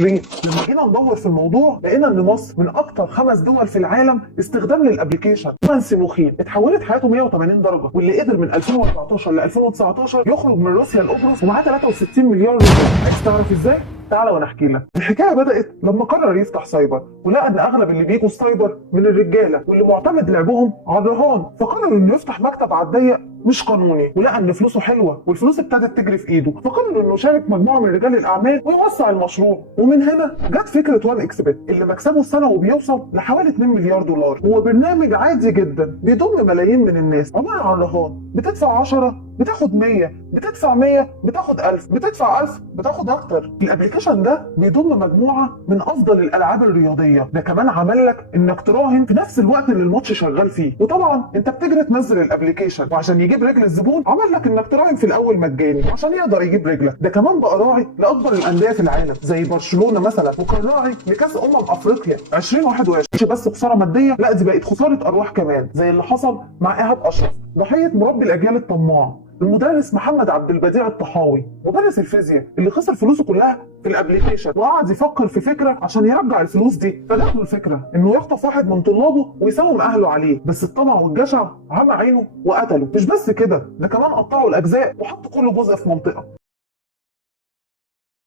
لما جينا ندور في الموضوع لقينا ان مصر من اكتر 5 دول في العالم استخدام للابلكيشن. فرنسي مخيف اتحولت حياته 180 درجه، واللي قدر من 2014 ل 2019 يخرج من روسيا لقبرص ومعاه 63 مليار ريال. عايز تعرف ازاي؟ تعالى وانا احكي لك. الحكايه بدات لما قرر يفتح سايبر، ولقى ان اغلب اللي بيجوا السايبر من الرجاله واللي معتمد لعبهم على الرهان، فقرر انه يفتح مكتب على الضيق مش قانوني، ولقى ان فلوسه حلوه والفلوس ابتدت تجري في ايده، فقرر انه يشارك مجموعه من رجال الاعمال ويوسع المشروع. ومن هنا جت فكره 1 اكس بت اللي مكسبه السنوي بيوصل لحوالي 2 مليار دولار. هو برنامج عادي جدا بيضم ملايين من الناس، عباره عن رهان، بتدفع 10 بتاخد 100، بتدفع 100 بتاخد 1000، بتدفع 1000 بتاخد اكتر. الابلكيشن ده بيضم مجموعه من افضل الالعاب الرياضيه، ده كمان عمل لك انك تراهن في نفس الوقت اللي الماتش شغال فيه. وطبعا انت بتجري تنزل الابلكيشن، وعشان يجيب رجل الزبون عمل لك انك تراهن في الاول مجاني عشان يقدر يجيب رجلك. ده كمان بقى راعي لاكبر الانديه في العالم زي برشلونه مثلا، وكان راعي لكاس افريقيا 2021. مش بس خساره ماديه، لا دي بقت خساره ارواح كمان، زي اللي حصل مع ايهاب اشرف ضحيه مربي الاجيال الطماع، المدرس محمد عبد البديع الطحاوي مدرس الفيزياء اللي خسر فلوسه كلها في الابلكيشن، وقعد يفكر في فكره عشان يرجع الفلوس دي. فجات له الفكره انه يخطف واحد من طلابه ويساوم اهله عليه، بس الطمع والجشع عمى عينه وقتله. مش بس كده، ده كمان قطعوا الاجزاء وحطوا كل جزء في منطقه،